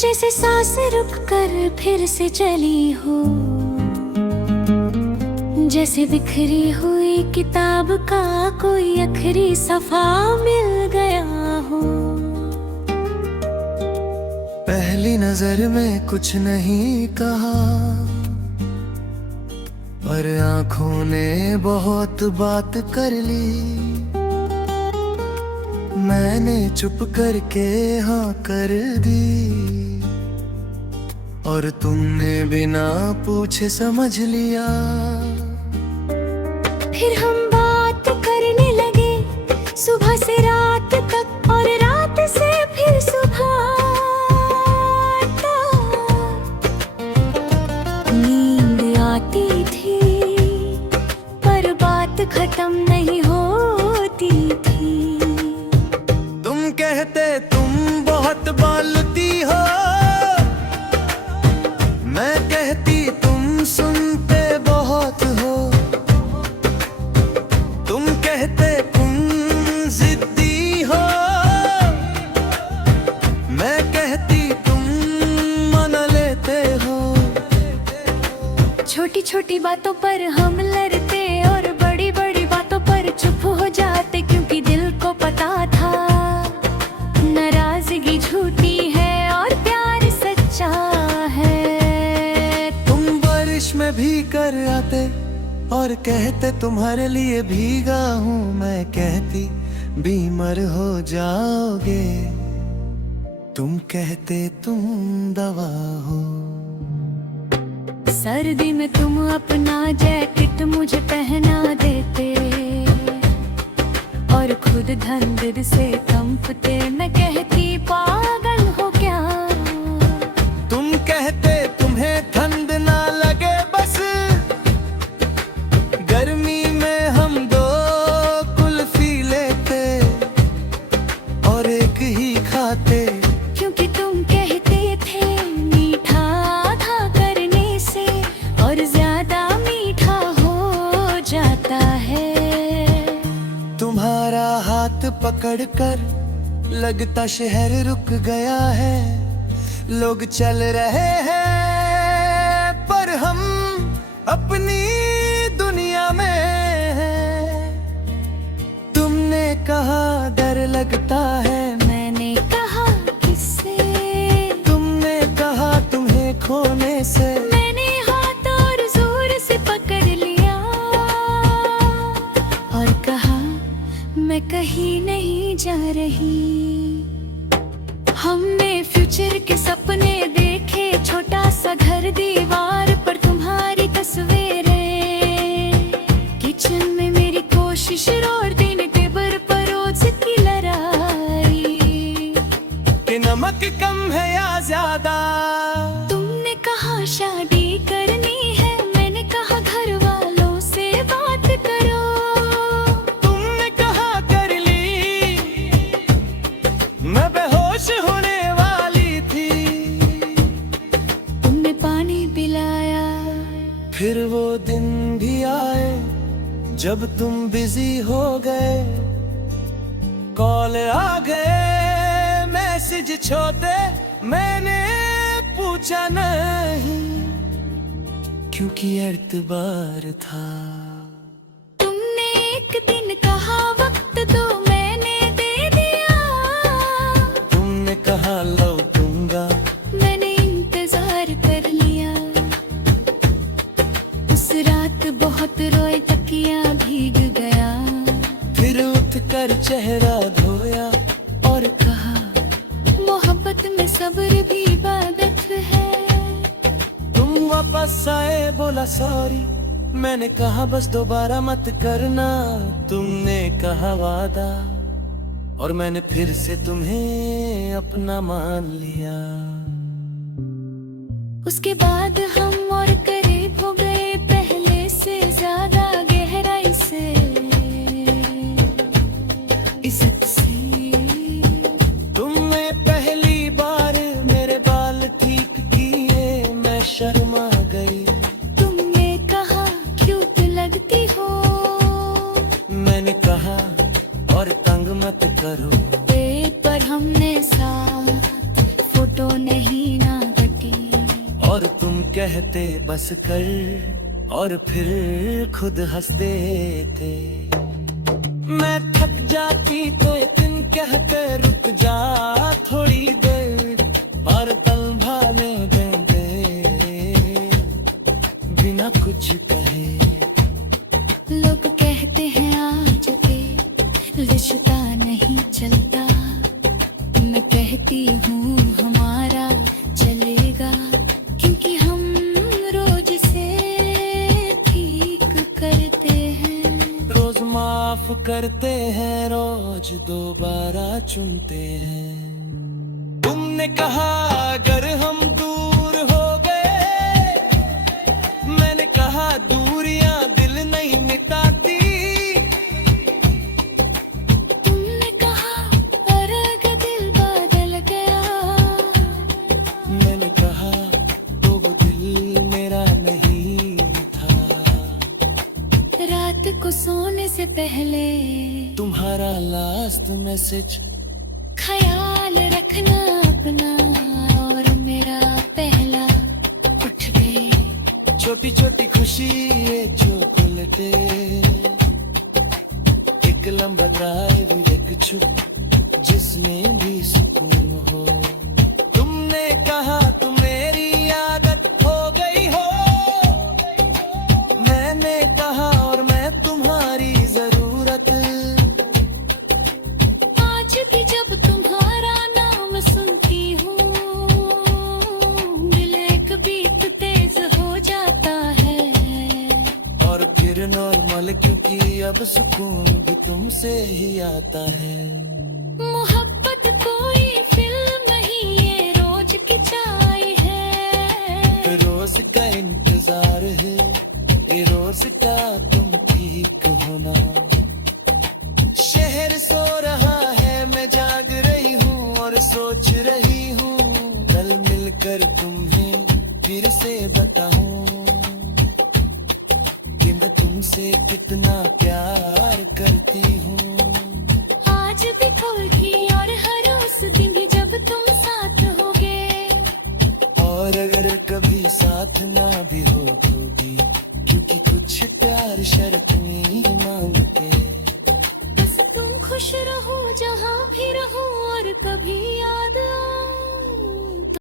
जैसे सांस रुक कर फिर से चली हो, जैसे बिखरी हुई किताब का कोई आखिरी सफा मिल गया हो। पहली नजर में कुछ नहीं कहा, पर आंखों ने बहुत बात कर ली। मैंने चुप करके हाँ कर दी, और तुमने बिना पूछे समझ लिया। फिर हम बात करने लगे सुबह से रात तक, और रात से फिर सुबह तक। नींद आती थी पर बात खत्म नहीं होती थी। तुम कहते तुम बहुत बोलती हो, मैं कहती तुम सुनते बहुत हो। तुम कहते तुम जिद्दी हो, मैं कहती तुम मान लेते हो। छोटी छोटी बातों पर हम लड़ते और बड़ी बड़ी बातों पर चुप हो जाते, क्योंकि दिल को पता था नाराजगी झूठी है और प्यार सच्चा है। तुम बारिश में भी कर आते और कहते तुम्हारे लिए भीगा हूँ। मैं कहती बीमार हो जाओगे, तुम कहते तुम दवा हो। सर्दी में तुम अपना जैकेट मुझे पहना देते और खुद धंधड़ से कंपते। मैं कहती पागल हो क्या। तुम कहते तुम्हें ठंड ना लगे बस, गर्मी में हम दो कुल्फी लेते और एक ही खाते। क्योंकि तुम कहते थे मीठा था करने से और ज्यादा मीठा हो जाता है। तुम्हारा हाथ पकड़कर लगता शहर रुक गया है। लोग चल रहे हैं पर हम अपनी दुनिया में हैं। तुमने कहा डर लगता है, मैंने कहा किससे। तुमने कहा तुम्हें खोने से, मैंने हाथ और जोर से पकड़ लिया और कहा मैं कहीं नहीं जा रही। हमने फ्यूचर के सपने देखे, छोटा सा घर दीवार पर तुम्हारी तस्वीरें। किचन में मेरी कोशिश और दिन टेबल पर रोज की लड़ाई कि नमक कम है या ज्यादा। तुमने कहा शादी करनी है, मैंने कहा घर वालों से बात करो। तुमने कहा कर ली, मैं बेहोश होने वाली थी। तुमने पानी पिलाया। फिर वो दिन भी आए जब तुम बिजी हो गए, कॉल आ गए, मैसेज छोटे, मैंने पूछा नहीं क्योंकि एतबार था। तुमने एक दिन कहा वक्त दो, मैंने दे दिया। तुमने कहा लौटूंगा, मैंने इंतजार कर लिया। उस रात बहुत रोए, तकिया भीग गया। फिर उठकर चेहरा धोया और कहा मोहब्बत में सब्र भी इबादत है। तुम वापस आए, बोला सॉरी। मैंने कहा बस दोबारा मत करना। तुमने कहा वादा, और मैंने फिर से तुम्हें अपना मान लिया। उसके बाद हम और करीब हो गए, पहले से ज्यादा गहराई से, इज्जत से। तुमने पहली बार मेरे बाल ठीक किए, मैं शर्मा गई। तुमने कहा क्यूट लगती हो। मैंने कहा और तंग मत करो। पेट पर हमने साथ फोटो नहीं कहते बस कर और फिर खुद हंसते थे। मैं थक जाती तो दिन कहते रुक जा थोड़ी देर, और पल भाने देंगे बिना कुछ कहे। लोग कहते हैं आज के रिश्ता नहीं चलता, मैं कहती हूँ हमारा चलेगा, क्योंकि हम रोज से ठीक करते हैं। रोज माफ करते हैं, रोज दोबारा चुनते हैं। तुमने कहा अगर हम दूर हो गए, मैंने कहा दूरियां दिल नहीं मिटाती। तुमने कहा पर अगर दिल बदल गया, मैंने कहा तो वो दिल मेरा नहीं था। रात को सोने से पहले तुम्हारा लास्ट मैसेज, ख्याल रखना अपना और मेरा पहला उठ गए। छोटी छोटी खुशी ये चॉकलेटे, एक लंबा ड्राइव एक चुप जिसमें भी सुकून हो। तुमने कहा तुम मेरी आदत हो गई हो, मैंने कहा और मैं तुम्हारी जरूरत। आज भी जब तुम्हारा नाम सुनती हूँ, दिल एक बीट तेज हो जाता है। और फिर नॉर्मल, क्योंकि अब सुकून भी तुमसे ही आता है। मोहब्बत कोई फिल्म नहीं, ये रोज की चाय है। रोज का इंतजार है, ये रोज का तुम ठीक होना। शहर सो रहा है, मैं जाग रही हूँ और सोच रही हूँ, कल मिलकर तुम्हें फिर से बताऊं कि मैं तुमसे कितना प्यार करती हूँ। आज भी खुल की और हर उस दिन भी जब तुम साथ होगे। और अगर कभी साथ ना भी हो तो भी, क्योंकि कुछ प्यार शर्त नहीं मांगते। बस तुम खुश रहो जहाँ भी रहो, और कभी